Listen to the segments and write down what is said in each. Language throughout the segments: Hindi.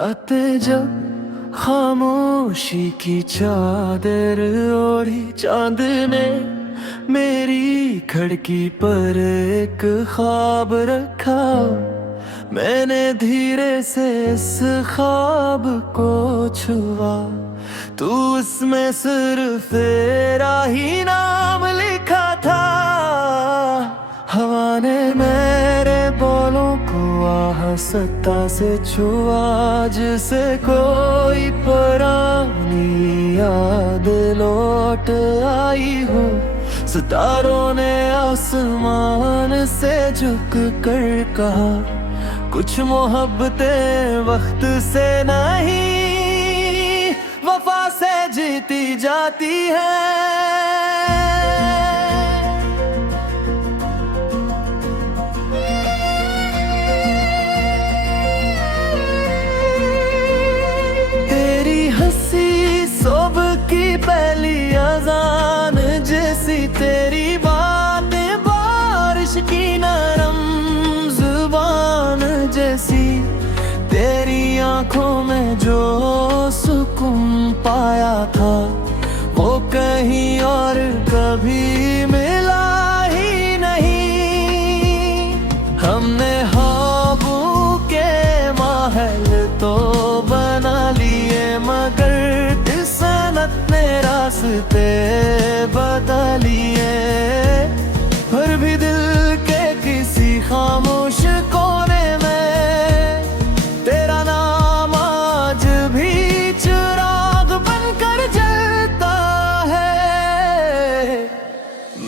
रातें जब खामोशी की चादर ओढ़ी, चांद ने मेरी खिड़की पर एक ख्वाब रखा। मैंने धीरे से इस ख्वाब को छुआ, तू उसमें सिर्फ तेरा ही नाम लिखा था। हवा ने मेरे बोलों को आहिस्ता से छुआ, जिसे कोई पुरानी याद लौट आई हो। सितारों ने आसमान से झुक कर कहा, कुछ मोहब्बतें वक्त से नहीं, वफा से जीती जाती है। पहली अज़ान जैसी तेरी बातें, बारिश की नरम जुबान जैसी, तेरी आंखों में जो सुकून पाया था वो कहीं और कभी मिला ही नहीं। हमने ख्वाबों के महल तो बना लिए, मगर ने रास्ते बदलिए। फिर भी दिल के किसी खामोश कोने में तेरा नाम आज भी चिराग बनकर जलता है।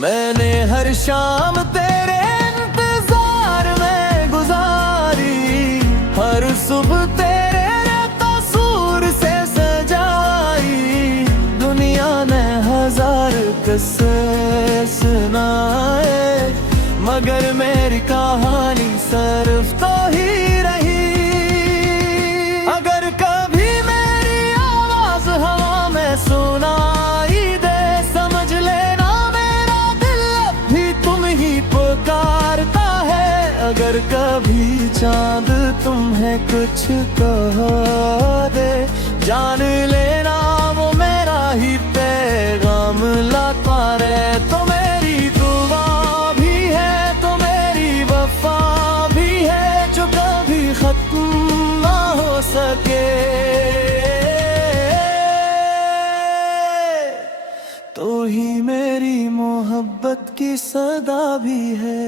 मैंने हर शाम तेरे इंतजार में गुजारी, हर सुबह तेरे कसूर से हजार किस्से सुनाए, मगर मेरी कहानी सिर्फ तो ही रही। अगर कभी मेरी आवाज हवा में सुनाई दे, समझ लेना मेरा दिल अब भी तुम ही पुकारता है। अगर कभी चांद तुम्हें कुछ कह दे, जान लेना वो मेरा ही पैगाम लाता रहे। तो मेरी दुआ भी है, तो मेरी वफा भी है, जो कभी खत्म ना हो सके। तो ही मेरी मोहब्बत की सदा भी है।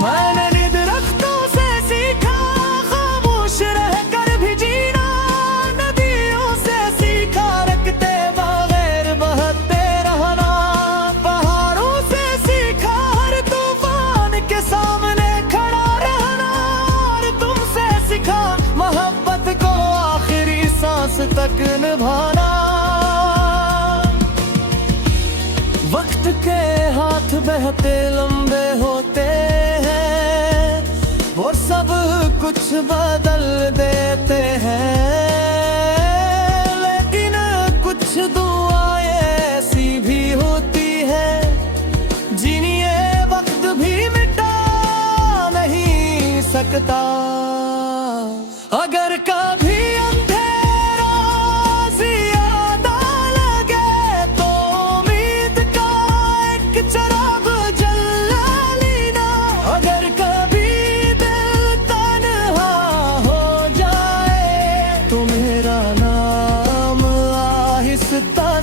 मैंने नींद रख्तों से सीखा, खामोश रहकर भी जीना। नदियों से सीखा, रखते बगैर बहते रहना। पहाड़ों से सीखा, हर तूफान के सामने खड़ा रहना। और तुमसे सीखा, मोहब्बत को आखिरी सांस तक निभाना। वक्त के हाथ बहते लंबे होते हैं, वो सब कुछ बदल देते हैं। लेकिन कुछ दुआएं ऐसी भी होती है, जिन्हें वक्त भी मिटा नहीं सकता। अगर कभी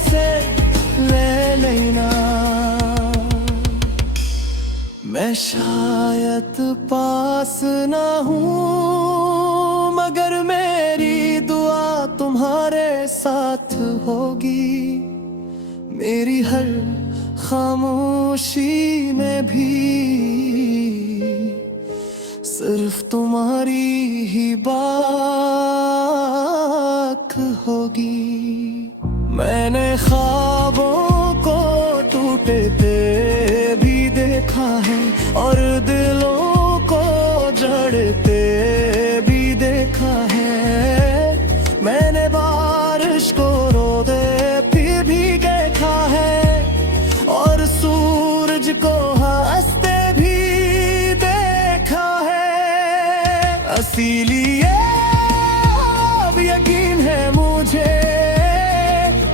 से ले लेना, मैं शायद पास ना हूँ, मगर मेरी दुआ तुम्हारे साथ होगी। मेरी हर खामोशी में भी सिर्फ तुम्हारी ही बात होगी। मैंने ख्वाबों को टूटते भी देखा है, और दिलों को जड़ते भी देखा है। मैंने बारिश को रो दे इसीलिए अब यकीन है मुझे,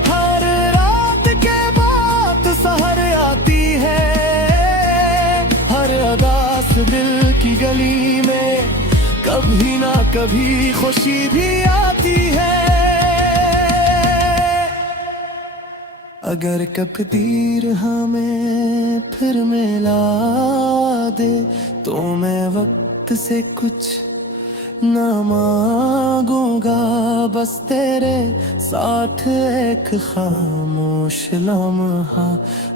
हर रात के बाद सहर आती है, हर उदास दिल की गली में कभी ना कभी खुशी भी आती है। अगर तकदीर हमें फिर मिला दे तो मैं वक्त से कुछ ना मांगूंगा, बस तेरे साथ एक खामोश लम्हा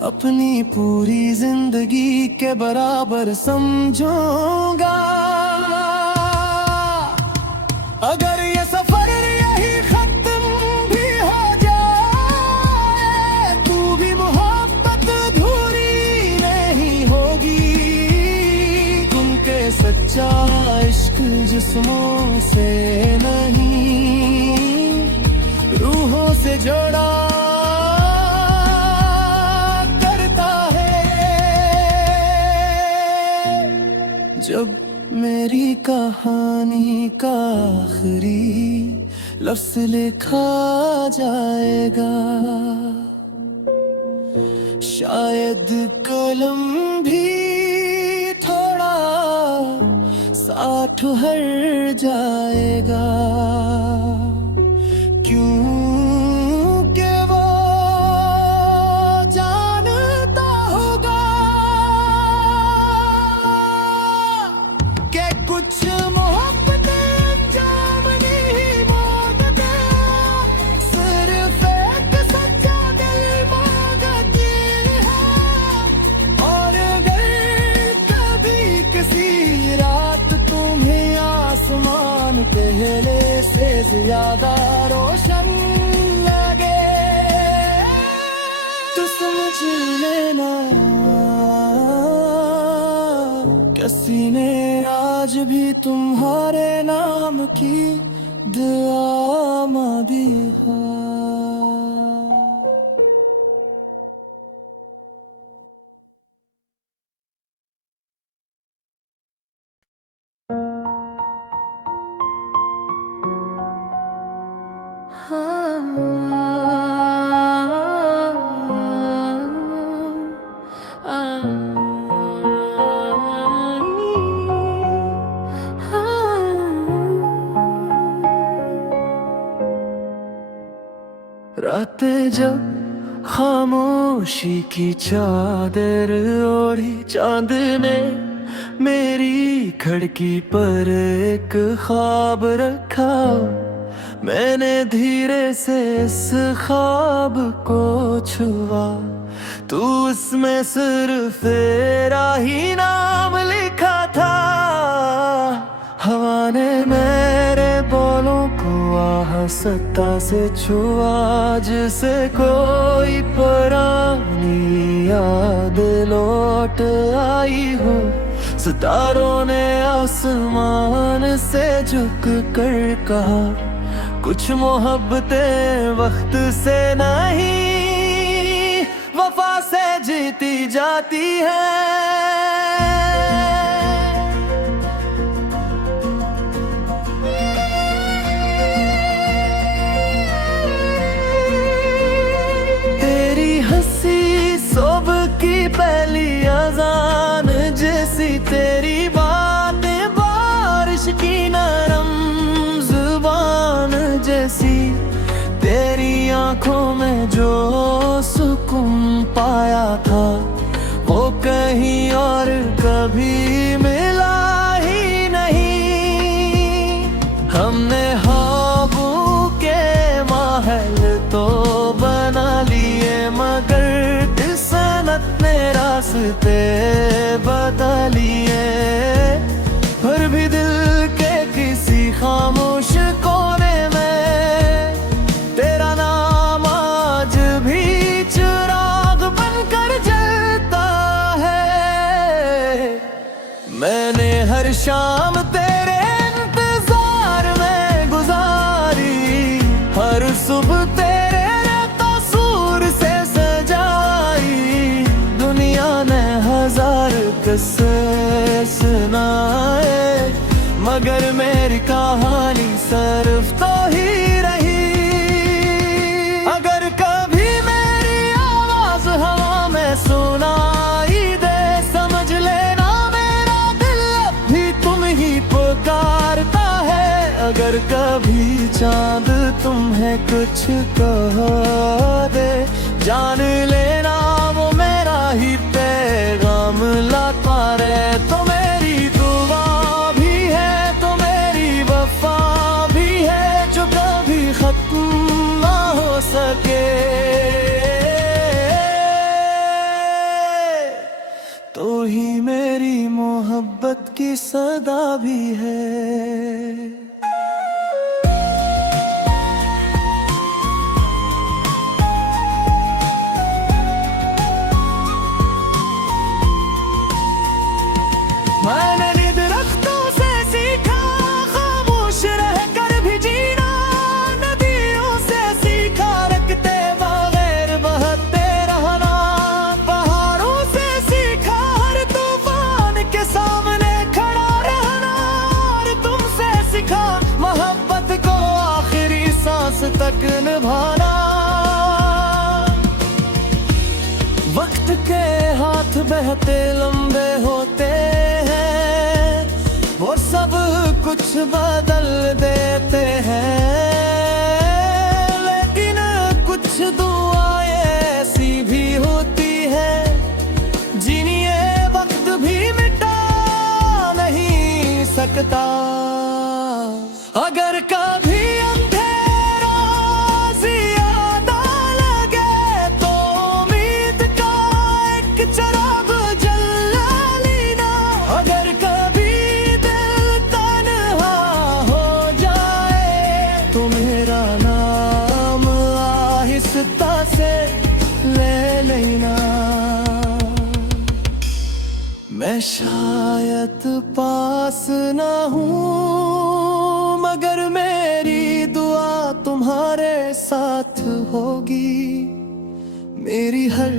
अपनी पूरी जिंदगी के बराबर समझूंगा। अगर ये सफर यही खत्म भी हो जाए, तू भी मोहब्बत अधूरी नहीं होगी, क्योंकि सच्चा इश्क जिस्मों से नहीं रूहों से जोड़ा करता है। जब मेरी कहानी का आखिरी लफ्ज़ लिखा जाएगा, शायद कलम भी थोड़ा सा ठहर जाएगा, क्योंकि वो जानता होगा कि कुछ मोहब्बतें अंजाम नहीं मांगते, सिर्फ एक सच्चा दिल मांगती है। और अगर कभी किसी रात तुम्हें आसमान पहले से ज्यादा रोशन लगे, तो समझ लेना किसी ने आज भी तुम्हारे नाम की दुआ मांगी है। रातें जब खामोशी की चादर ओढ़ी, चांद ने मेरी खिड़की पर एक ख्वाब रखा, मैंने धीरे से इस ख्वाब को छुआ, तू उसमें सिर्फ तेरा ही नाम लिखा था। हवा ने मेरे बोलों को आहस्ता से छुआ, जिसे कोई पुरानी याद लौट आई हो। सितारों ने आसमान से झुक कर कहा, कुछ मोहब्बतें वक्त से नहीं वफा से जीती जाती है। पहली अजान जैसी तेरी बातें, बारिश की नरम जुबान जैसी, तेरी आंखों में जो सुकून पाया था वो कहीं और कभी मिला ही नहीं। हमने ख्वाबों के महल तो बना लिए, मगर ने रास्ते बता लिए, पर भी दिल के किसी खामोश कोने में तेरा नाम आज भी चिराग बनकर जलता है। मैंने हर शाम तेरे इंतजार में गुजारी, हर सुबह तेरे कसूर से हजार किस्से सुनाए, मगर मेरी कहानी सिर्फ तो ही रही। अगर कभी मेरी आवाज हवा में सुनाई दे, समझ लेना मेरा दिल अब भी तुम ही पुकारता है। अगर कभी चांद तुम्हें कुछ कह दे, जान लेना वो मेरा ही पैगाम लाता रहे। तो मेरी दुआ भी है, तो मेरी वफा भी है, जो कभी खत्म ना हो सके। तो ही मेरी मोहब्बत की सदा भी है। मैंने निद रख्तों से सीखा खामोश रहकर भी जीना, नदियों से सीखा रखते बगैर बहते रहना, पहाड़ों से सीखा हर तूफान के सामने खड़ा रहना, और तुमसे सीखा मोहब्बत को आखिरी सांस तक निभाना। वक्त के हाथ बहते लंबे होते हैं, वो सब कुछ बदल देते हैं, लेकिन कुछ दुआएं ऐसी भी होती है जिन्हें वक्त भी मिटा नहीं सकता। अगर कभी अंधेरा ज्यादा लगे तो उम्मीद का एक चिराग जला लेना। अगर कभी दिल तन्हा हो जाए तो मेरा नाम आहिस्ता से ले लेना। मैं शायद पास ना हूँ, मगर मेरी दुआ तुम्हारे साथ होगी। मेरी हर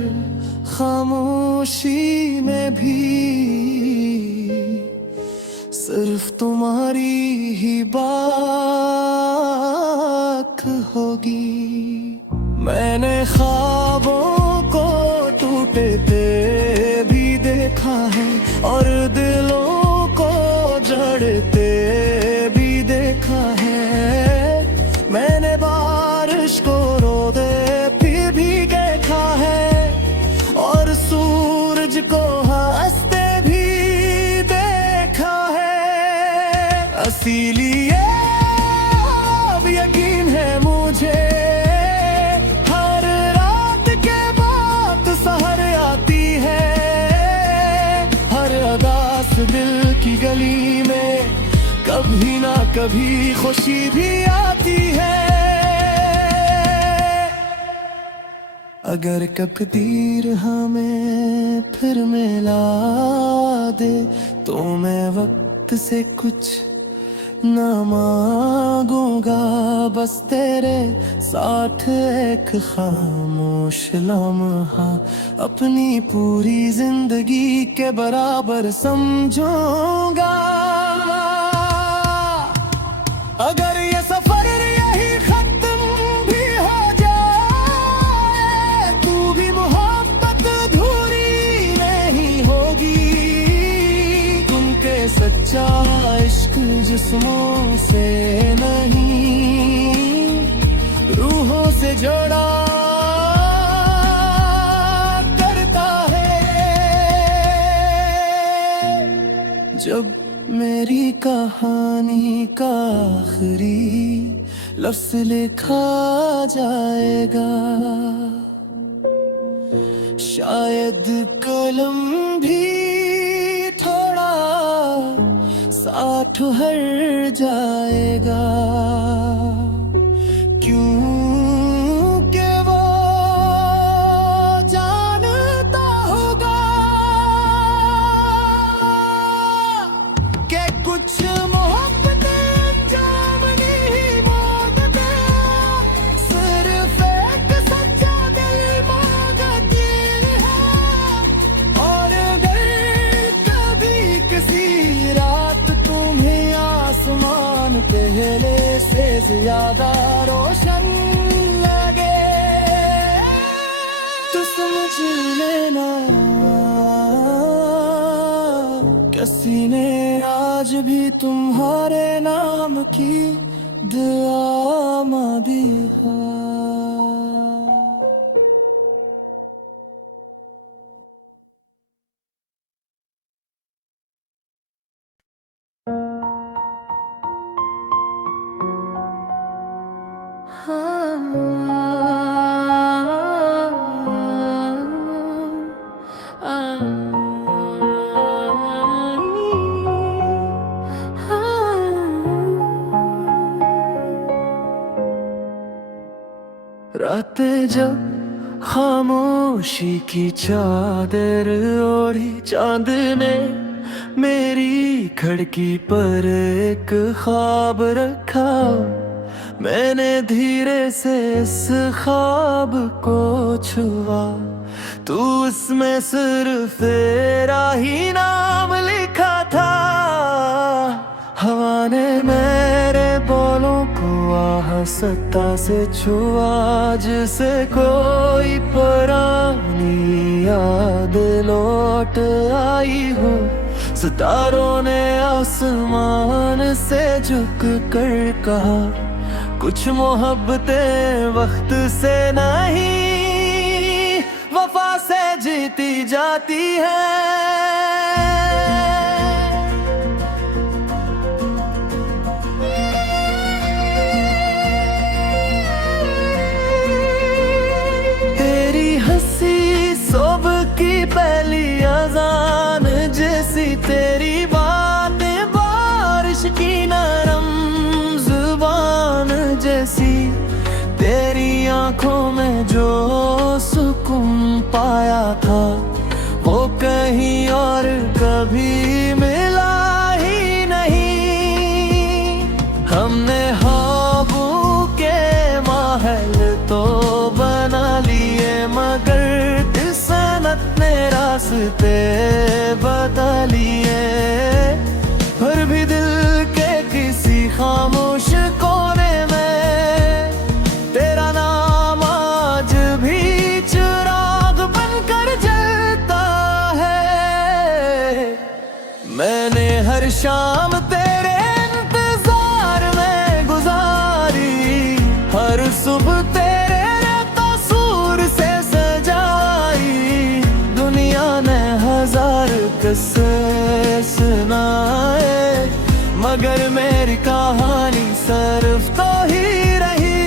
खामोशी में भी सिर्फ तुम्हारी ही बात होगी। मैंने ख्वाबों को टूटते भी देखा है, और दिलों को जड़ते भी देखा है। मैंने बारिश को रोते फिर भी देखा है, और सूरज को हंसते भी देखा है। इसीलिए अब यकीन है मुझे, हर रात के बाद सहर आती है, हर अदास दिल की गली में कभी ना कभी खुशी भी आती है। अगर तकदीर हमें फिर मिला दे, तो मैं वक्त से कुछ ना मांगूंगा, बस तेरे साथ एक खामोश लम्हा अपनी पूरी जिंदगी के बराबर समझूंगा। अगर ये सफर यही खत्म भी हो जाए, तू भी मोहब्बत अधूरी नहीं होगी। तुमके सच्चा इश्क जिस्मों से नहीं, रूहों से जोड़ा करता है। जब मेरी कहानी का आखिरी लफ्ज लिखा जाएगा, शायद कलम भी थोड़ा सा ठहर जाएगा। क्योंकि वो जानता होगा कि कुछ मोहब्बतें अंजाम नहीं मांगते, सिर्फ एक सच्चा दिल मांगती है। और अगर कभी किसी रात तुम्हें ज्यादा रोशन लगे। तू समझ लेना किसी ने आज भी तुम्हारे नाम की दुआ मांगी है। रातें जब खामोशी की चादर ओढ़ी, चांद ने मेरी खिड़की पर एक ख्वाब रखा। मैंने धीरे से इस ख्वाब को छुआ, तू उसमें सिर्फ तेरा ही नाम लिखा था। हवा ने मेरे बोलों को आहिस्ता से छुआ, जिसे कोई पुरानी याद लौट आई हो। सितारों ने आसमान से झुक कर कहा, कुछ मोहब्बतें वक्त से नहीं वफा से जीती जाती है। तेरी हंसी सुबह की पहली अजान जैसी, तेरी बातें बारिश की नरम जुबान जैसी, तेरी आंखों में जो सुकून पाया था वो कहीं और कभी मिला ही नहीं। हमने ख्वाबों के महल तो बना लिए, मगर किस्मत ने रास्ते बता लिए। फिर भी दिल के किसी खामोश कोने में तेरा नाम आज भी चिराग बनकर जलता है। मैंने हर शाम तेरे इंतजार में गुजारी, हर सुबह तेरे कसूर से सजाई। दुनिया ने हजार किस्से सुनाए, मगर मेरी कहानी सिर्फ तो ही रही।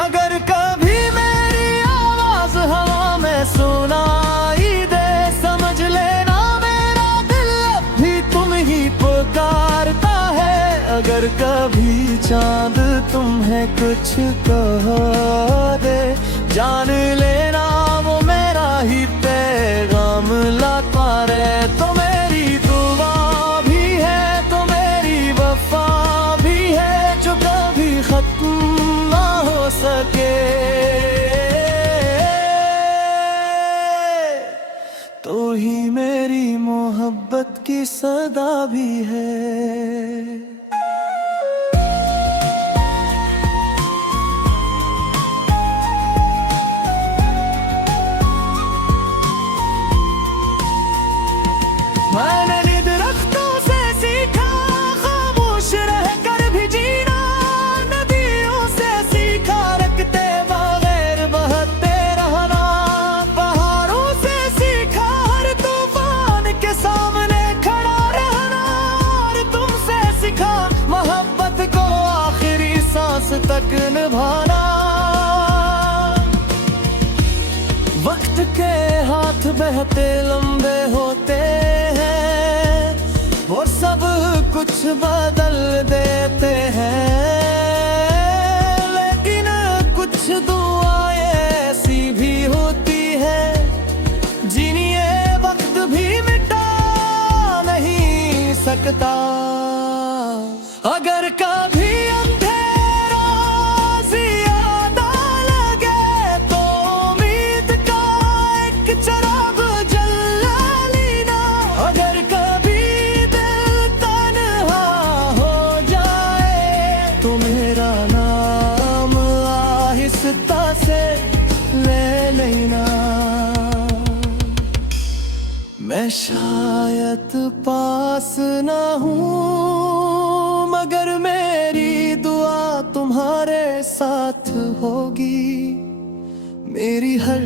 अगर कभी मेरी आवाज हवा में सुनाई दे, समझ लेना मेरा दिल अब भी तुम ही पुकारता है। अगर कभी चांद तुम्हें कुछ कह दे, जान लेना वो मेरा ही पैगाम लाता रहे। तो मेरी दुआ भी है, तो मेरी वफा भी है, जो कभी खत्म ना हो सके। तो ही मेरी मोहब्बत की सदा भी है। मैंने नींद रख्तों से सीखा खामोश रहकर भी जीना, नदियों से सीखा रखते बगैर बहते रहना, पहाड़ों से सीखा हर तूफान के सामने खड़ा रहना, और तुमसे सीखा मोहब्बत को आखिरी सांस तक निभाना। वक्त के हाथ बहते लंबे होते हैं, वो सब कुछ बदल देते हैं, लेकिन कुछ दुआएं ऐसी भी होती है जिन्हें वक्त भी मिटा नहीं सकता। अगर कभी अंधेरा ज्यादा लगे तो उम्मीद का एक चिराग जला लेना। अगर कभी दिल तन्हा हो जाए तो शायद पास ना हूँ, मगर मेरी दुआ तुम्हारे साथ होगी। मेरी हर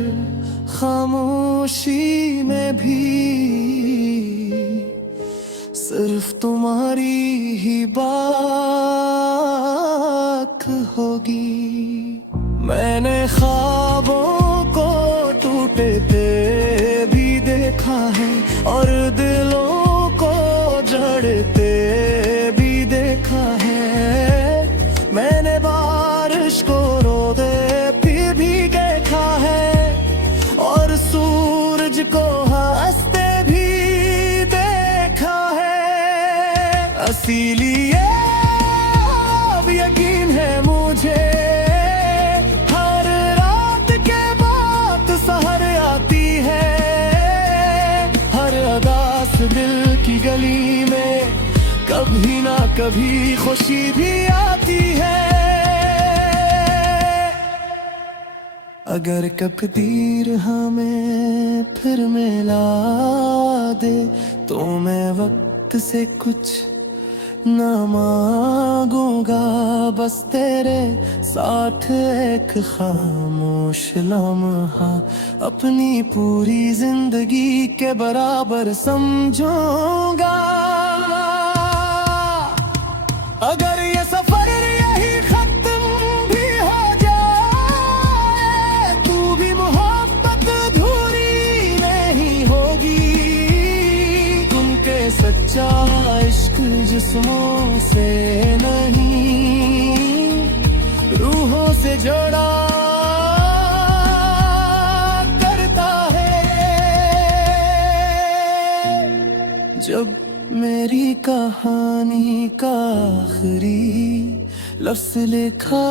खामोशी में भी सिर्फ तुम्हारी ही बात होगी। मैंने ख्वाबों को टूटते भी देखा है और दिलों को जड़ते भी देखा है। मैंने बारिश को रोते फिर भी देखा है और सूरज को हंसते भी देखा है। इसीलिए अब यकीन है मुझे, हर रात के बाद सहर आती है। हर उदास दिल की गली में कभी ना कभी खुशी भी आती है। अगर तकदीर हमें फिर मिला दे तो मैं वक्त से कुछ ना मांगूंगा, बस तेरे साथ एक खामोश लम्हा अपनी पूरी जिंदगी के बराबर समझूंगा। अगर ये सफर यही खत्म भी हो जाए, तू भी मोहब्बत अधूरी नहीं होगी। तुमके सच्चा इश्क जिस्मों से नहीं, रूहों से जोड़ा करता है। जब मेरी कहानी का आखिरी लफ्ज़ लिखा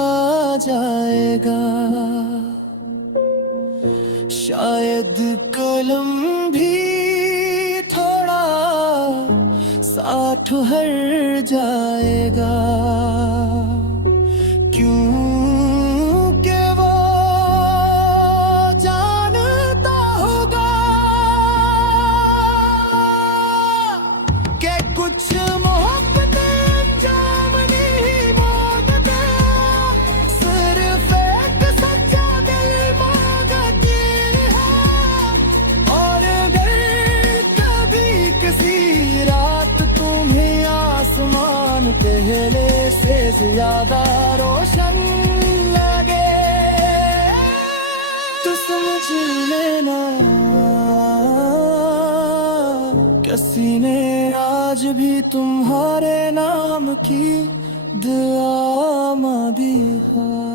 जाएगा, शायद कलम भी थोड़ा सा ठहर जाएगा। क्योंकि वो जानता होगा कि कुछ मोहब्बतें अंजाम नहीं मांगते, सिर्फ एक सच्चा दिल मांगती है। और अगर कभी किसी रात तुम्हें आसमान पहले से ज्यादा रोशन लगे, तो समझ लेना किसी ने आज भी तुम्हारे नाम की दुआ मांगी है।